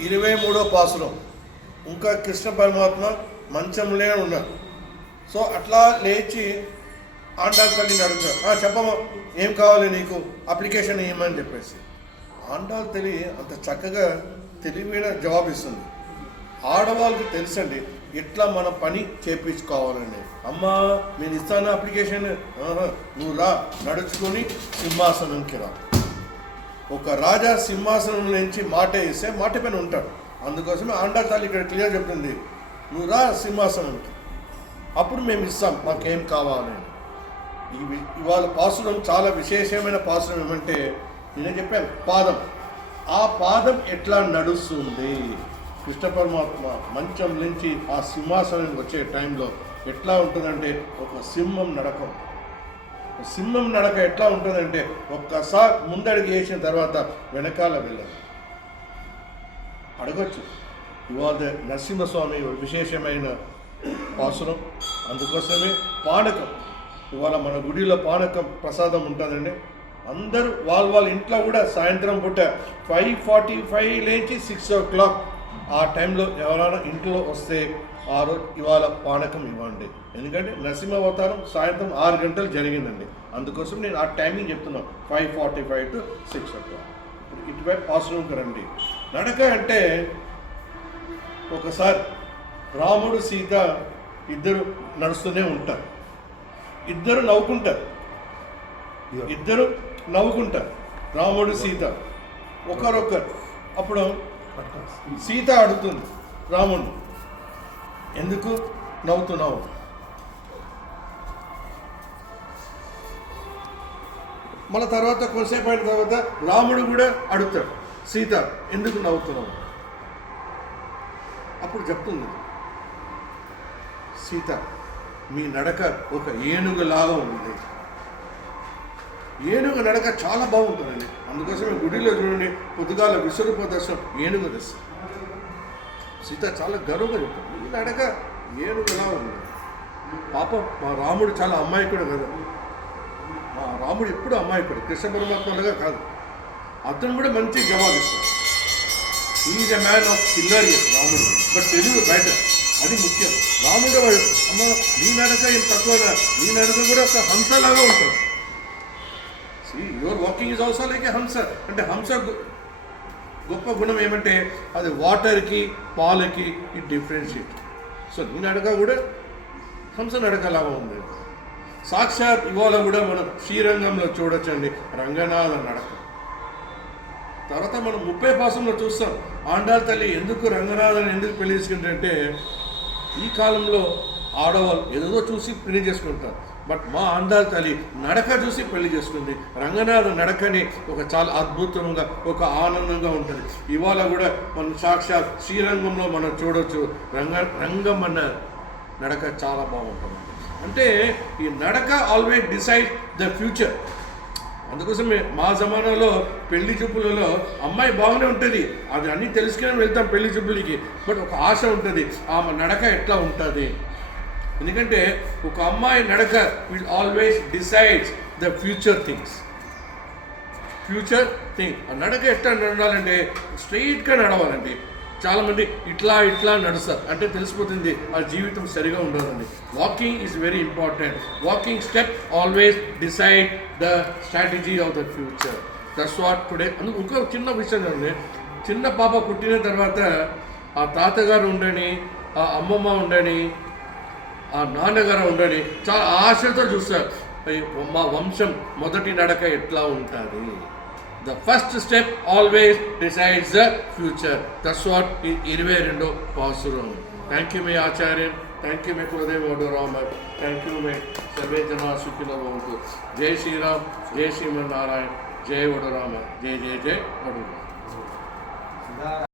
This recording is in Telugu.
23వ పాసురం. ఇంకా కృష్ణ పరమాత్మ మంచంలో ఉన్నారు. సో అట్లా లేచి ఆండాల్ తల్లిని అడుగుతారు, చెప్పమ్మా ఏం కావాలి నీకు, అప్లికేషన్ ఏమని చెప్పేసి. ఆండాల్ తల్లి అంత చక్కగా తెలివైన జవాబు ఇస్తుంది. ఆడవాళ్ళకి తెలుసండి ఎట్లా మన పని చేయించుకోవాలని. అమ్మా నేను ఇస్తాను అప్లికేషన్, నువ్వు రా, నడుచుకొని సింహాసనంకి రా. ఒక రాజా సింహాసనం నుంచి మాట ఇస్తే మాట పైన ఉంటాడు. అందుకోసమే ఆండాల్ తల్లి ఇక్కడ క్లియర్ చెప్తుంది, నువ్వు రా సింహాసనంకి, అప్పుడు మేము ఇస్తాం మాకేం కావాలని. ఇవాళ పాసురం చాలా విశేషమైన పాసురం. ఏమంటే నేనే చెప్పాను పాదం. ఆ పాదం ఎట్లా నడుస్తుంది, కృష్ణ పరమాత్మ మంచం నుంచి ఆ సింహాసనం వచ్చే టైంలో ఎట్లా ఉంటుందంటే ఒక సింహం నడకం. సింహం నడక ఎట్లా ఉంటుందంటే ఒక్కసారి ముందడికి వేసిన తర్వాత వెనకాల వెళ్ళదు. అడగచ్చు. ఇవాళ నరసింహస్వామి విశేషమైన పాసురం. అందుకోసమే పానకం. ఇవాళ మన గుడిలో పానకం ప్రసాదం ఉంటుందండి. అందరూ వాళ్ళ ఇంట్లో కూడా సాయంత్రం పూట 5:45 లేచి 6 o'clock ఆ టైంలో ఎవరైనా ఇంట్లో వస్తే ఆ రోజు ఇవాళ పానకం ఇవ్వండి. ఎందుకంటే నరసింహ అవతారం సాయంత్రం 6 గంటలు జరిగిందండి. అందుకోసం నేను ఆ టైమింగ్ చెప్తున్నాను, 5:45 to 6 o'clock. ఇప్పుడు ఇటువైపు పాసురంకి రండి. నడక అంటే ఒకసారి రాముడు సీత ఇద్దరు నడుస్తూనే ఉంటారు. ఇద్దరు నవ్వుకుంటారు రాముడు సీత ఒకరొకరు. అప్పుడు సీత అడుగుతుంది రాముడు, ఎందుకు నవ్వుతున్నావు? మన తర్వాత కొంతసేపు అయిన తర్వాత రాముడు కూడా అడుగుతాడు, సీత ఎందుకు నవ్వుతున్నావు? అప్పుడు చెప్తుంది సీత, మీ నడక ఒక ఏనుగులాగా ఉంది. ఏనుగు నడక చాలా బాగుంటుందండి. అందుకోసమే గుడిలో చూడండి పొద్దుగాల విశ్వరూప దర్శనం ఏనుగు దర్శనం. సీత చాలా గర్వంగా చెప్తుంది, ఈ నడక ఏనుగులా ఉంది. పాపం మా రాముడు చాలా అమాయకుడు కదా. మా రాముడు ఎప్పుడు అమాయకుడు, కృష్ణ పరమాత్మలుగా కాదు. అతను కూడా మంచి జవాబు ఇస్తాడు. ఈజ్ ఎ మ్యాన్ ఆఫ్ హిల్లారియస్ రాముడు, బట్ తెలుగు బయట అది ముఖ్యం. రాముడు అమ్మ నీ నడక ఏం తక్కువగా, నీ నడక కూడా ఒక హంసలాగా ఉంటుంది. Your walking is also like ఏ హంస. అంటే హంస గొప్ప గుణం ఏమంటే అది వాటర్కి పాలకి ఇట్ డిఫరెన్షియేట్. సో నీ నడక కూడా హంస నడకలాగా ఉంది. సాక్షాత్ ఇవాళ కూడా మనం శ్రీరంగంలో చూడొచ్చండి రంగనాథ నడక. తర్వాత మనం 30 పాసంలో చూస్తాం ఆండాల్ తల్లి ఎందుకు రంగనాథని ఎందుకు పెళ్లి చేసుకుంటే, ఈ కాలంలో ఆడవాళ్ళు ఏదో చూసి పెళ్లి చేసుకుంటారు. బట్ మా ఆండాల్ తల్లి నడక చూసి పెళ్లి చేసుకుంది. రంగనాథ నడకని ఒక చాలా అద్భుతంగా ఒక ఆనందంగా ఉంటుంది. ఇవాళ కూడా మనం సాక్షాత్ శ్రీరంగంలో మనం చూడవచ్చు రంగం నడక చాలా బాగుంటుంది. అంటే ఈ నడక ఆల్వేస్ డిసైడ్ ద ఫ్యూచర్. అందుకోసమే మా జమానాలో పెళ్లి చూపులలో అమ్మాయి బాగానే ఉంటుంది, అది అన్నీ తెలుసుకుని వెళ్తాం పెళ్లి చూపులకి. బట్ ఒక ఆశ ఉంటుంది, ఆమె నడక ఎట్లా ఉంటుంది. ఎందుకంటే ఒక అమ్మాయి నడక will always decides the future thing. ఆ నడక ఎట్లా నడవాలంటే స్ట్రైట్గా నడవాలండి. చాలామంది ఇట్లా నడుస్తారు అంటే తెలిసిపోతుంది ఆ జీవితం సరిగా ఉండదండి. Walking is very important. Walking step always decide the strategy of the future. That's what today. ఇంకో చిన్న విషయం అండి, చిన్న పాప పుట్టిన తర్వాత ఆ తాతగారు ఉండని, ఆ అమ్మమ్మ ఉండని, ఆ నాన్నగారు ఉండని చాలా ఆశతో చూస్తారు మా వంశం మొదటి నడక ఎట్లా ఉంటుంది. The first step always decides the future. That's what in 22 pasuram. Thank you my Acharya. Thank you my Kuladeva Vadurama. Thank you my Sarve Jana Sukhina Bhavantu. Jai Shri Ram, Jai Shri Narayan, Jai Vadurama, Jai Vadurama.